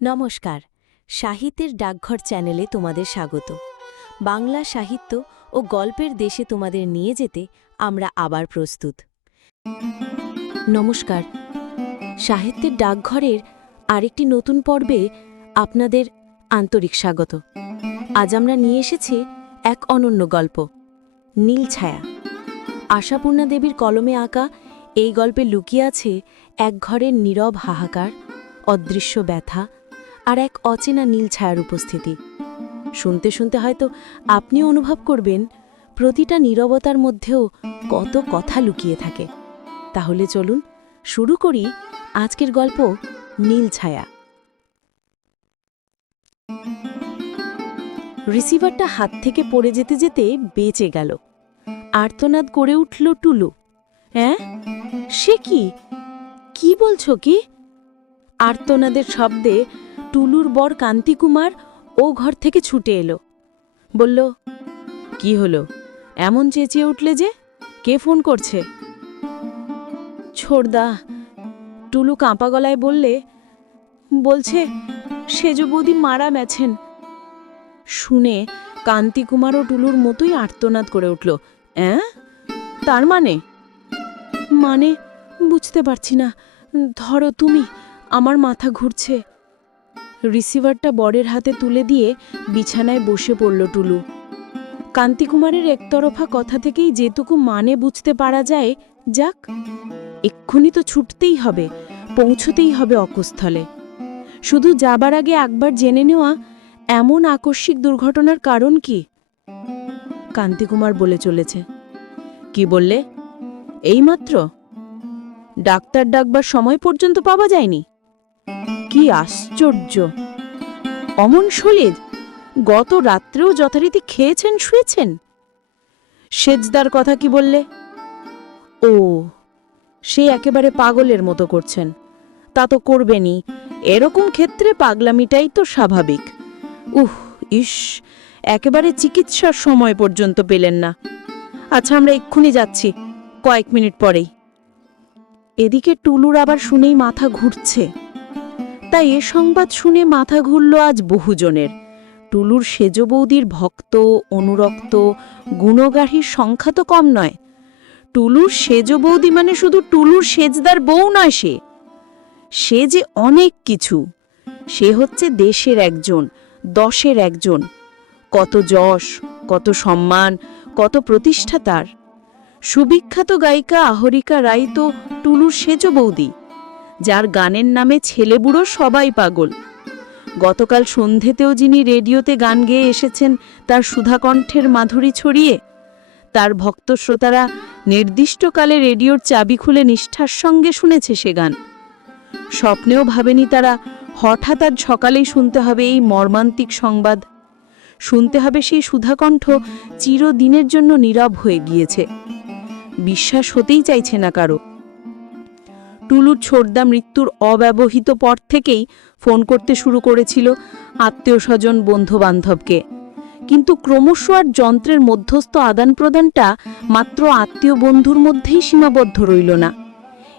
নমস্কার, সাহিত্যের ডাকঘর চ্যানেলে তোমাদের স্বাগত। বাংলা সাহিত্য ও গল্পের দেশে তোমাদের নিয়ে যেতে আমরা আবার প্রস্তুত। নমস্কার, সাহিত্যের ডাকঘরের আরেকটি নতুন পর্বে আপনাদের আন্তরিক স্বাগত। আজ আমরা নিয়ে এসেছি এক অনন্য গল্প, নীল ছায়া। আশাপূর্ণা দেবীর কলমে আঁকা এই গল্পে লুকিয়ে আছে এক ঘরের নীরব হাহাকার, অদৃশ্য ব্যথা আর এক অচেনা নীল ছায়ার উপস্থিতি। শুনতে শুনতে হয়তো আপনিও অনুভব করবেন, প্রতিটা নীরবতার মধ্যেও কত কথা লুকিয়ে থাকে। তাহলে চলুন শুরু করি আজকের গল্প নীল ছায়া। রিসিভারটা হাত থেকে পড়ে যেতে যেতে বেঁচে গেল। আর্তনাদ করে উঠল টুলু। হ্যাঁ সে কি? কি বলছো কি? আর্তনাদের শব্দে টুলুর বর কান্তিকুমার ও ঘর থেকে ছুটে এলো। বলল, কি হলো? এমন চেঁচিয়ে উঠলে যে? কে ফোন করছে? ছোড়দা। টুলু কাঁপা গলায় বললে, বলছে, সেজ বৌদি মারা গেছেন। শুনে কান্তিকুমার ও টুলুর মতোই আর্তনাদ করে উঠল। অ্যাঁ? তার মানে? মানে বুঝতে পারছি না। ধরো তুমি, আমার মাথা ঘুরছে। রিসিভারটা বরের হাতে তুলে দিয়ে বিছানায় বসে পড়ল টুলু। কান্তিকুমারের একতরফা কথা থেকেই যেটুকু মানে বুঝতে পারা যায়, যাক, এক্ষুনি তো ছুটতেই হবে, পৌঁছতেই হবে অকস্থলে। শুধু যাবার আগে একবার জেনে নেওয়া এমন আকস্মিক দুর্ঘটনার কারণ কি? কান্তিকুমার বলে চলেছে। কি বললে? এইমাত্র? ডাক্তার ডাকবার সময় পর্যন্ত পাওয়া যায়নি? কি আশ্চর্য। অমন শলীর গত রাত্রেও যথারীতি খেয়েছেন, শুয়েছেন? সেজদার কথা কি বললে? ও, সে একেবারে পাগলের মতো করছেন। তা তো করবেনই। এরকম ক্ষেত্রে পাগলামিটাই তো স্বাভাবিক। উহ, ইস, একেবারে চিকিৎসার সময় পর্যন্ত পেলেন না। আচ্ছা আমরা এক্ষুনি যাচ্ছি, কয়েক মিনিট পরেই। এদিকে টুলুর আবার শুনেই মাথা ঘুরছে। তাই এ সংবাদ শুনে মাথা ঘুরল আজ বহুজনের। টুলুর সেজ বৌদির ভক্ত, অনুরক্ত, গুণগাহীর সংখ্যা তো কম নয়। টুলুর সেজ বৌদি মানে শুধু টুলুর সেজদার বউ নয় সে। সে যে অনেক কিছু। সে হচ্ছে দেশের একজন, দশের একজন। কত যশ, কত সম্মান, কত প্রতিষ্ঠা তার। সুবিখ্যাত গায়িকা আহরিকা রাই তো টুলুর সেজ বৌদি। যার গানের নামে ছেলেবুড়ো সবাই পাগল। গতকাল সন্ধেতেও যিনি রেডিওতে গান গেয়ে এসেছেন, তার সুধাকণ্ঠের মাধুরী ছড়িয়ে, তার ভক্ত শ্রোতারা নির্দিষ্টকালে রেডিওর চাবি খুলে নিষ্ঠার সঙ্গে শুনেছে সে গান। স্বপ্নেও ভাবেনি তারা, হঠাৎ আজ সকালেই শুনতে হবে এই মর্মান্তিক সংবাদ। শুনতে হবে সেই সুধাকণ্ঠ চিরদিনের জন্য নীরব হয়ে গিয়েছে। বিশ্বাস হতেই চাইছে না কারও। টুলুর ছোটদা মৃত্যুর অব্যবহিত পর থেকেই ফোন করতে শুরু করেছিল আত্মীয় স্বজন বন্ধু বান্ধবকে কিন্তু ক্রমশ আর যন্ত্রের মধ্যস্থ আদান প্রদানটা মাত্র আত্মীয় বন্ধুর মধ্যেই সীমাবদ্ধ রইল না।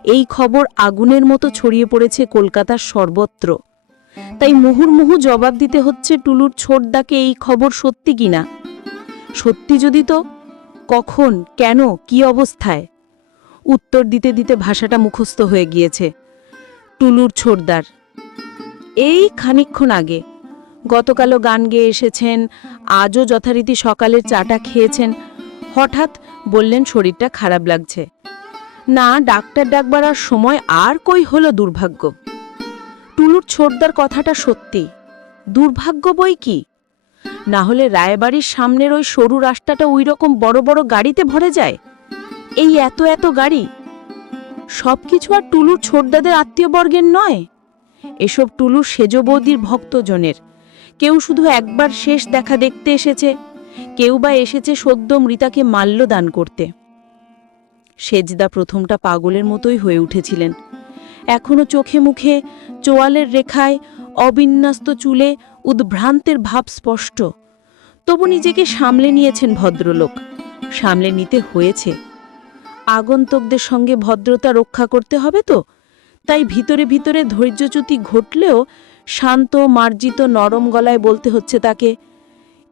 এই খবর আগুনের মতো ছড়িয়ে পড়েছে কলকাতার সর্বত্র। তাই মুহুর্মুহু জবাব দিতে হচ্ছে টুলুর ছোটদাকে এই খবর সত্যি কিনা? সত্যি যদি তো, কখন, কেন, কি অবস্থায়? উত্তর দিতে দিতে ভাষাটা মুখস্থ হয়ে গিয়েছে। টুলুর ছোটদার। এই খানিকক্ষণ আগে গতকালও গান গেয়ে এসেছেন, আজও যথারীতি সকালের চাটা খেয়েছেন, হঠাৎ বললেন শরীরটা খারাপ লাগছে। না, ডাক্তার ডাকবার আর সময় আর কই হলো দুর্ভাগ্য। টুলুর ছোটদার কথাটা সত্যি। দুর্ভাগ্য বই কি? না হলে রায়বাড়ির সামনের ওই সরু রাস্তাটা ওই রকম বড় বড় গাড়িতে ভরে যায়? এই এত এত গাড়ি? সব কিছু আর টুলুর ছোটদাদের আত্মীয়বর্গের নয়। এসব টুলুর সেজ বৌদির ভক্তজনের। কেউ শুধু একবার শেষ দেখা দেখতে এসেছে, কেউ বা এসেছে সদ্য মৃতাকে মাল্যদান করতে। সেজদা প্রথমটা পাগলের মতোই হয়ে উঠেছিলেন। এখনও চোখে মুখে, চোয়ালের রেখায়, অবিন্যস্ত চুলে উদ্ভ্রান্তের ভাব স্পষ্ট। তবু নিজেকে সামলে নিয়েছেন ভদ্রলোক। সামলে নিতে হয়েছে। আগন্তকদের সঙ্গে ভদ্রতা রক্ষা করতে হবে তো? তাই ভিতরে ভিতরে ধৈর্যচ্যুতি ঘটলেও শান্ত, মার্জিত, নরম গলায় বলতে হচ্ছে তাকে,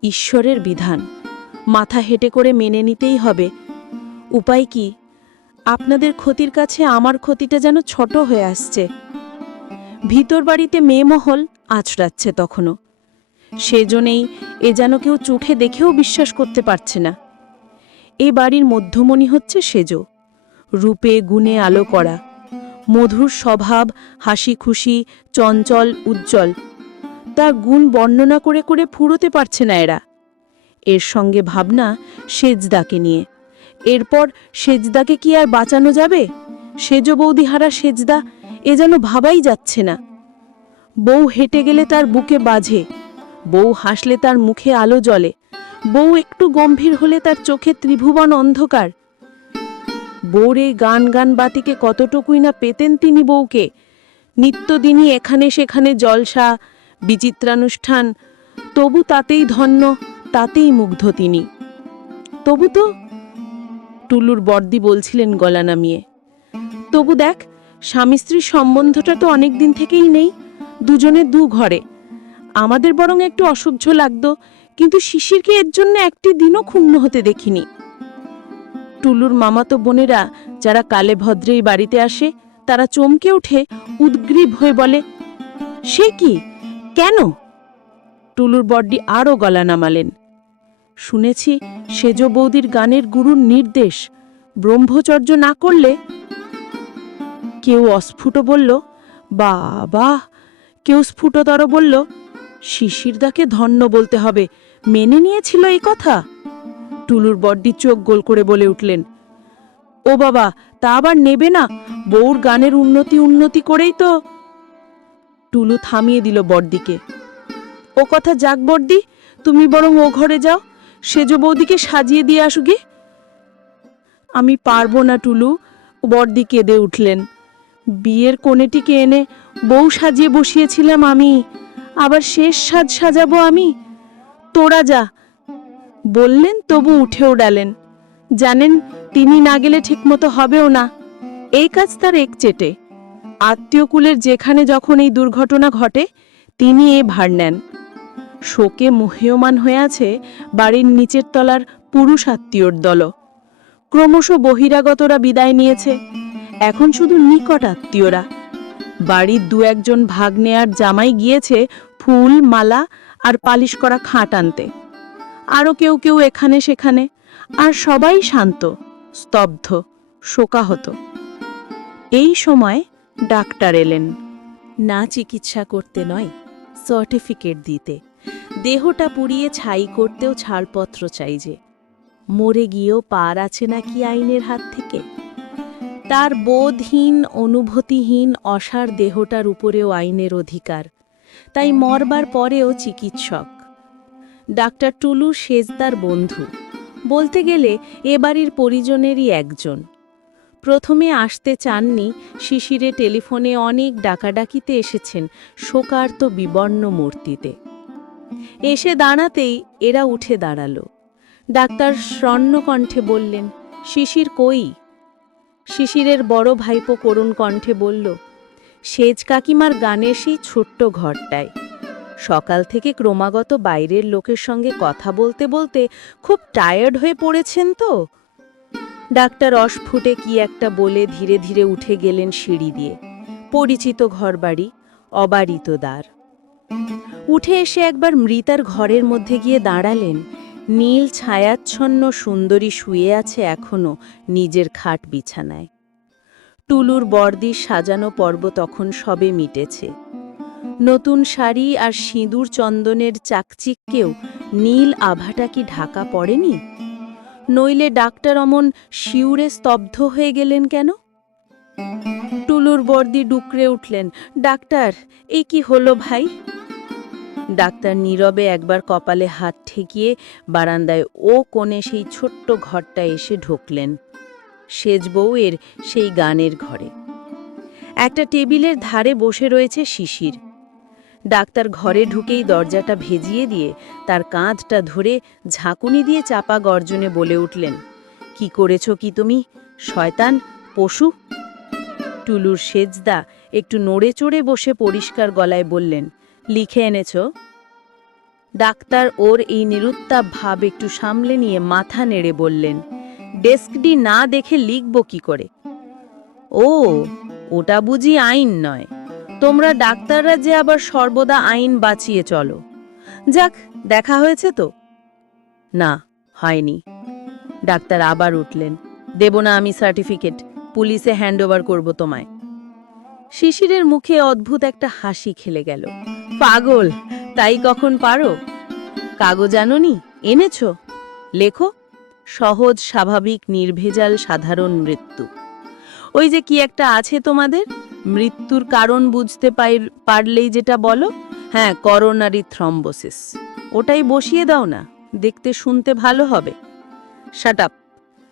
ঈশ্বরের বিধান। মাথা হেঁটে করে মেনে নিতেই হবে। উপায় কি? আপনাদের ক্ষতির কাছে আমার ক্ষতিটা যেন ছোট হয়ে আসছে। ভিতর বাড়িতে মেয়েমহল আছড়াচ্ছে তখনও। সেজন্যেই এ যেন কেউ চোখে দেখেও বিশ্বাস করতে পারছে না। এ বাড়ির মধ্যমণি হচ্ছে সেজ। রূপে গুণে আলো করা। মধুর স্বভাব হাসি খুশি চঞ্চল, উজ্জ্বল। তার গুণ বর্ণনা করে করে ফুরোতে পারছে না এরা। এর সঙ্গে ভাবনা সেজদাকে নিয়ে। এরপর সেজদাকে কি আর বাঁচানো যাবে? সেজ বৌদিহারা সেজদা, এ যেন ভাবাই যাচ্ছে না। বউ হেঁটে গেলে তার বুকে বাজে বউ হাসলে তার মুখে আলো জ্বলে। বউ একটু গম্ভীর হলে তার চোখে ত্রিভুবন অন্ধকার। বউর এই গান গান বাতিকে কতটুকুই না পেতেন তিনি বউকে। নিত্যদিনই এখানে সেখানে জলসা, বিচিত্রানুষ্ঠান, তবু তাতেই ধন্য, তাতেই মুগ্ধ তিনি। তবু তো? টুলুর বর্দি বলছিলেন গলা নামিয়ে। তবু দেখ, স্বামী স্ত্রীর সম্বন্ধটা তো অনেক দিন থেকেই নেই, দুজনে দু ঘরে। আমাদের বরং একটু অসহ্য লাগতো কিন্তু শিশিরকে এর জন্য একটি দিনও ক্ষুণ্ণ হতে দেখিনি। টুলুর মামাতো বোনেরা যারা কালে ভদ্রেই বাড়িতে আসে, তারা চমকে উঠে উদ্গ্রীব হয়ে বলে, সে কি? কেন? টুলুর বড্ডি আরও গলা নামালেন। শুনেছি সেজ বৌদির গানের গুরুর নির্দেশ। ব্রহ্মচর্য না করলে? কেউ অস্ফুট বলল, বাবা! কেউ স্ফুটতর বলল শিশিরদাকে ধন্য বলতে হবে। মেনে নিয়েছিল এই কথা? টুলুর বড্ডি চোখ গোল করে বলে উঠলেন, ও বাবা, তা আবার নেবে না, বউর গানের উন্নতি উন্নতি করেই তো। টুলু থামিয়ে দিল বড়দিকে ও কথা যাক বড়দি তুমি বরং ও ঘরে যাও, সেজ বৌদিকে সাজিয়ে দিয়ে আসুগে আমি পারব না টুলু বড়দি কেঁদে উঠলেন, বিয়ের কোণেটিকে এনে বউ সাজিয়ে বসিয়েছিলাম আমি, আবার শেষ সাজ সাজাবো আমি। তোরা যা। বললেন, তবু উঠেও ডালেন। জানেন, তিনি না গেলে ঠিকমতো হবেও না। এই কাজ তার এক চেটে আত্মীয়কুলের যেখানে যখন এই দুর্ঘটনা ঘটে, তিনি এ ভার নেন। শোকে মুহ্যমান হয়ে আছে বাড়ির নিচের তলার পুরুষ আত্মীয়র দল ক্রমশ বহিরাগতরা বিদায় নিয়েছে। এখন শুধু নিকট আত্মীয়রা। বাড়ির দু একজন ভাগ নেয়ার জামাই গিয়েছে ফুল, মালা আর পালিশ করা খাট আনতে। আরও কেউ কেউ এখানে সেখানে, আর সবাই শান্ত, স্তব্ধ, শোকাহত। এই সময় ডাক্তার এলেন। না চিকিৎসা করতে নয়, সার্টিফিকেট দিতে। দেহটা পুড়িয়ে ছাই করতেও ছাড়পত্র চাই যে। মরে গিয়েও পার আছে নাকি আইনের হাত থেকে? তার বোধহীন, অনুভূতিহীন, অসার দেহটার উপরেও আইনের অধিকার। তাই মরবার পরেও চিকিৎসক। ডাক্তার টুলু সেজদার বন্ধু। বলতে গেলে এ বাড়ির পরিজনেরই একজন। প্রথমে আসতে চাননি, শিশিরে টেলিফোনে অনেক ডাকাডাকিতে এসেছেন শোকার্ত বিবর্ণ মূর্তিতে। এসে দাঁড়াতেই এরা উঠে দাঁড়াল। ডাক্তার স্বর্ণকণ্ঠে বললেন, শিশির কই? শিশিরের বড় ভাইপো করুণ কণ্ঠে বলল সেজ কাকিমার গানের সেই ছোট্ট ঘরটায়। সকাল থেকে ক্রমাগত বাইরের লোকের সঙ্গে কথা বলতে বলতে খুব টায়ার্ড হয়ে পড়েছেন তো। ডাক্তার অস্ফুটে কি একটা বলে ধীরে ধীরে উঠে গেলেন সিঁড়ি দিয়ে। পরিচিত ঘরবাড়ি অবারিত দ্বার উঠে এসে একবার মৃতার ঘরের মধ্যে গিয়ে দাঁড়ালেন। নীল ছায়াচ্ছন্ন সুন্দরী শুয়ে আছে এখনও নিজের খাট বিছানায়। টুলুর বর্দির সাজানো পর্ব তখন সবে মিটেছে। নতুন শাড়ি আর সিঁদুর চন্দনের চাকচিককেও নীল আভাটা কি ঢাকা পড়েনি? নইলে ডাক্তার অমন শিউরে স্তব্ধ হয়ে গেলেন কেন? টুলুর বর্দি ডুকরে উঠলেন, ডাক্তার এই কি হলো ভাই? ডাক্তার নীরবে একবার কপালে হাত ঠেকিয়ে বারান্দায় ও কোণে সেই ছোট্ট ঘরটা এসে ঢুকলেন। সেজ বউয়ের সেই গানের ঘরে। একটা টেবিলের ধারে বসে রয়েছে শিশির। ডাক্তার ঘরে ঢুকেই দরজাটা ভেজিয়ে দিয়ে তার কাঁধটা ধরে ঝাঁকুনি দিয়ে চাপা গর্জনে বলে উঠলেন, কি করেছ কি তুমি? শয়তান, পশু? টুলুর সেজদা একটু নড়ে চড়ে বসে পরিষ্কার গলায় বললেন, লিখে এনেছো? ডাক্তার ওর এই নিরুত্তাপ ভাব একটু সামলে নিয়ে মাথা নেড়ে বললেন ডেস্কডি না দেখে লিখব কি করে? ও, ওটা বুঝি আইন নয়। তোমরা ডাক্তাররা যে আবার সর্বদা আইন বাঁচিয়ে চলো। যাক, দেখা হয়েছে তো। না, হয়নি। ডাক্তার আবার উঠলেন। দেব না আমি সার্টিফিকেট, পুলিশে হ্যান্ড ওভার করব তোমায়। শিশিরের মুখে অদ্ভুত একটা হাসি খেলে গেল। পাগল, তাই কখন পারো? কাগজ আনোনি? এনেছো? লেখো। সহজ, স্বাভাবিক, নির্ভেজাল, সাধারণ মৃত্যু। ওই যে কি একটা আছে তোমাদের? মৃত্যুর কারণ বুঝতে পারলেই যেটা বলো? হ্যাঁ করোনারি থ্রম্বোসিস। ওটাই বসিয়ে দাও না, দেখতে শুনতে ভালো হবে। শাটাপ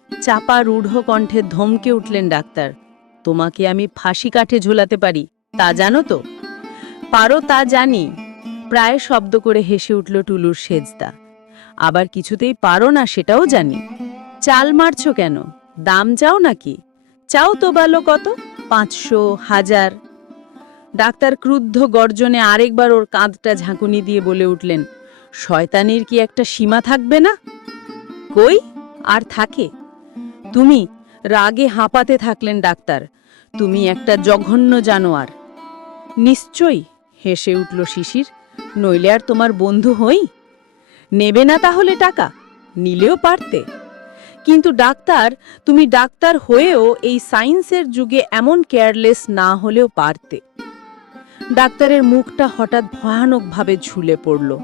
চাপা, রূঢ় কণ্ঠে ধমকে উঠলেন ডাক্তার। তোমাকে আমি ফাঁসি কাঠে ঝোলাতে পারি, তা জানো তো? পারো তা জানি। প্রায় শব্দ করে হেসে উঠল টুলুর সেজদা। আবার কিছুতেই পারো না সেটাও জানি। চাল মারছো কেন? দাম চাও নাকি? চাও তো ভালো কত? পাঁচশো, হাজার। ডাক্তার ক্রুদ্ধ গর্জনে আরেকবার ওর কাঁধটা ঝাঁকুনি দিয়ে বলে উঠলেন, শয়তানির কি একটা সীমা থাকবে না? কই? আর থাকে? তুমি রাগে হাঁপাতে থাকলেন ডাক্তার, তুমি একটা জঘন্য জানোয়ার। নিশ্চয়ই, হেসে উঠল শিশির, নইলে আর তোমার বন্ধু হই? নেবে না তাহলে টাকা? নিলেও পারতে। কিন্তু ডাক্তার, তুমি ডাক্তার হয়েও এই সায়েন্সের যুগে এমন কেয়ারলেস না হলেও পারতে। ডাক্তারের মুখটা হঠাৎ ভয়ানকভাবে ঝুলে পড়ল।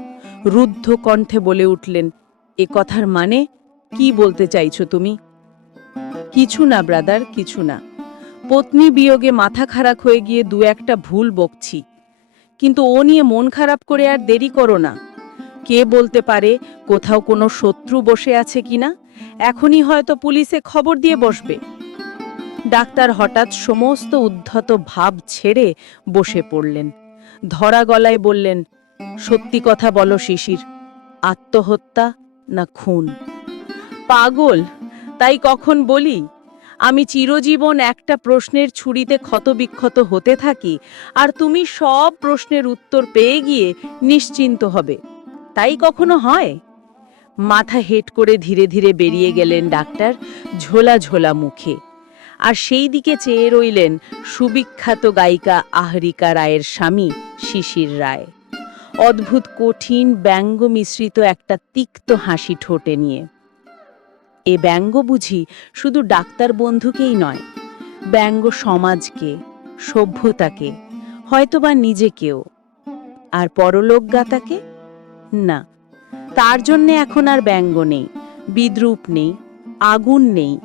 রুদ্ধ কণ্ঠে বলে উঠলেন, এ কথার মানে কি বলতে চাইছো তুমি? কিছু না, ব্রাদার, কিছু না। পত্নী বিয়োগে মাথা খারাপ হয়ে গিয়ে দু একটা ভুল বকছি। কিন্তু ও নিয়ে মন খারাপ করে আর দেরি করো না। কে বলতে পারে কোথাও কোনো শত্রু বসে আছে কিনা? এখনই হয়তো পুলিশে খবর দিয়ে বসবে। ডাক্তার হঠাৎ সমস্ত উদ্ধত ভাব ছেড়ে বসে পড়লেন। ধরা গলায় বললেন, সত্যি কথা বলো শিশির, আত্মহত্যা না খুন? পাগল, তাই কখন বলি? আমি চিরজীবন একটা প্রশ্নের ছুরিতে ক্ষতবিক্ষত হতে থাকি, আর তুমি সব প্রশ্নের উত্তর পেয়ে গিয়ে নিশ্চিন্ত হবে। তাই কখনো হয়? মাথা হেট করে ধীরে ধীরে বেরিয়ে গেলেন ডাক্তার ঝোলা ঝোলা মুখে। আর সেই দিকে চেয়ে রইলেন সুবিখ্যাত গায়িকা আহরিকা রায়ের স্বামী শিশির রায়। অদ্ভুত, কঠিন, ব্যঙ্গ মিশ্রিত একটা তিক্ত হাসি ঠোঁটে নিয়ে। এ ব্যঙ্গ বুঝি শুধু ডাক্তার বন্ধুকেই নয়, ব্যঙ্গ সমাজকে, সভ্যতাকে, হয়তোবা নিজেকেও। আর পরলোকগাতাকে না। তার জন্যে এখন আর ব্যঙ্গ নেই, বিদ্রুপ নেই, আগুন নেই,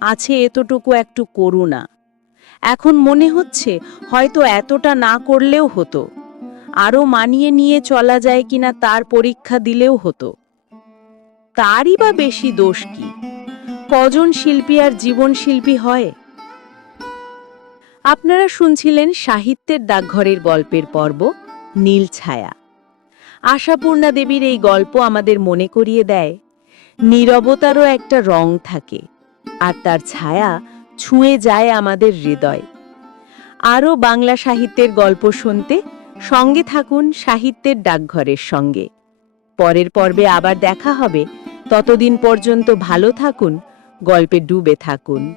আছে এতটুকু একটু করুণা। এখন মনে হচ্ছে হয়তো এতটা না করলেও হতো, আরও মানিয়ে নিয়ে চলা যায় কিনা তার পরীক্ষা দিলেও হতো। তারই বা বেশি দোষ কি? কজন শিল্পী আর জীবন শিল্পী হয়? আপনারা শুনছিলেন সাহিত্যের ডাকঘরের গল্পের পর্ব, নীল ছায়া। আশাপূর্ণা দেবীর এই গল্প আমাদের মনে করিয়ে দেয়, নীরবতারও একটা রং থাকে, আর তার ছায়া ছুঁয়ে যায় আমাদের হৃদয়। আরও বাংলা সাহিত্যের গল্প শুনতে সঙ্গে থাকুন সাহিত্যের ডাকঘরের সঙ্গে। পরের পর্বে আবার দেখা হবে। ততদিন পর্যন্ত ভালো থাকুন, গল্পে ডুবে থাকুন।